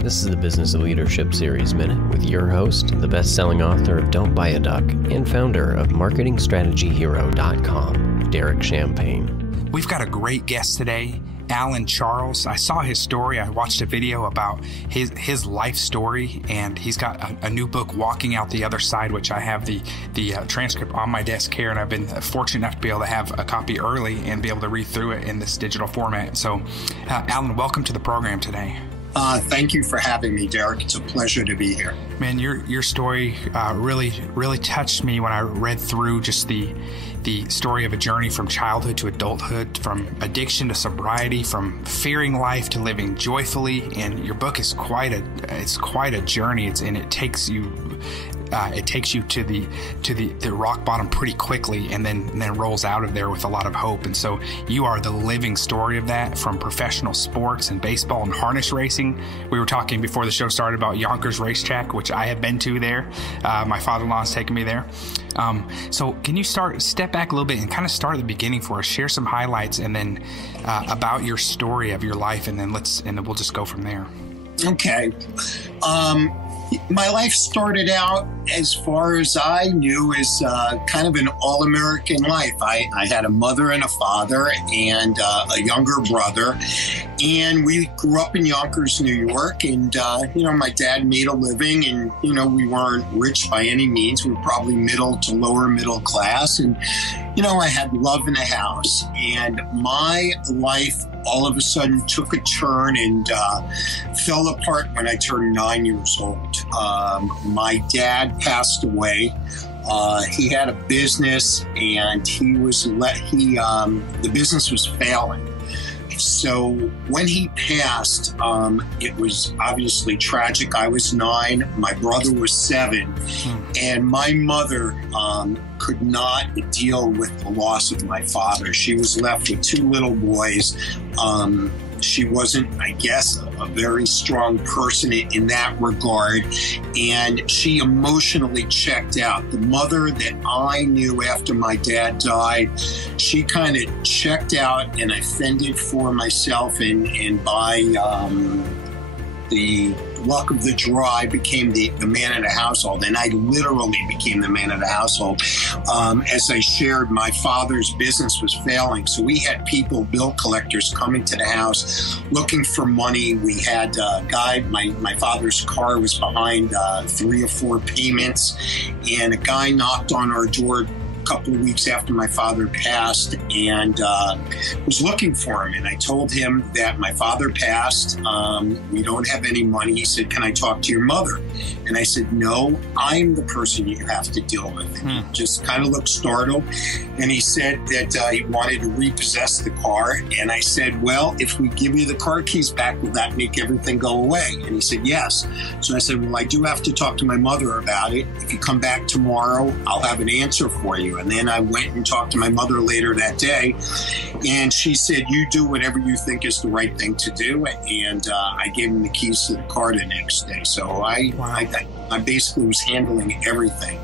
This is the Business of Leadership Series Minute with your host, the best-selling author of Don't Buy a Duck and founder of MarketingStrategyHero.com, Derek Champagne. We've got a great guest today, Alan Charles. I saw his story. I watched a video about his life story, and he's got a new book, Walking Out the Other Side, which I have the transcript on my desk here, and I've been fortunate enough to be able to have a copy early and be able to read through it in this digital format. So, Alan, welcome to the program today. Thank you for having me, Derek. It's a pleasure to be here. Man, your story really touched me when I read through just the story of a journey from childhood to adulthood, from addiction to sobriety, from fearing life to living joyfully. And your book is quite a journey. It takes you to the rock bottom pretty quickly, and then rolls out of there with a lot of hope. And so you are the living story of that, from professional sports and baseball and harness racing. We were talking before the show started about Yonkers Racetrack, which I have been to there. My father-in-law has taken me there. So can you step back a little bit and kind of start at the beginning for us, share some highlights, and then about your story of your life, and then we'll just go from there. Okay. My life started out, as far as I knew, as kind of an all-American life. I had a mother and a father and a younger brother, and we grew up in Yonkers, New York. And, my dad made a living, and, we weren't rich by any means. We were probably middle to lower middle class. And, I had love in the house, and my life all of a sudden took a turn and fell apart when I turned 9 years old. My dad passed away. He had a business, and the business was failing. So when he passed, it was obviously tragic. I was 9, my brother was 7, and my mother could not deal with the loss of my father. She was left with 2 little boys. She wasn't, I guess, a very strong person in that regard, and she emotionally checked out. The mother that I knew after my dad died, she kind of checked out, and I fended for myself, and by the luck of the draw, I became the man of the household, and I literally became the man of the household. As I shared, my father's business was failing, so we had bill collectors coming to the house looking for money. We had a guy, my father's car was behind 3 or 4 payments, and a guy knocked on our door a couple of weeks after my father passed, and was looking for him. And I told him that my father passed. We don't have any money. He said, "Can I talk to your mother?" And I said, "No, I'm the person you have to deal with." And he just kind of looked startled. And he said that he wanted to repossess the car. And I said, "Well, if we give you the car keys back, will that make everything go away?" And he said, "Yes." So I said, "Well, I do have to talk to my mother about it. If you come back tomorrow, I'll have an answer for you." And then I went and talked to my mother later that day, and she said, "You do whatever you think is the right thing to do." And I gave him the keys to the car the next day. So I basically was handling everything.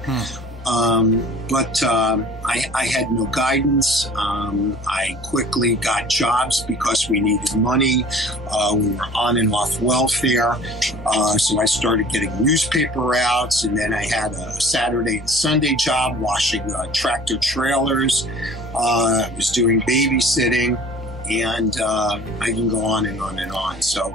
But I had no guidance. I quickly got jobs because we needed money. We were on and off welfare. So I started getting newspaper routes, and then I had a Saturday and Sunday job washing tractor trailers. I was doing babysitting, and I can go on and on and on. So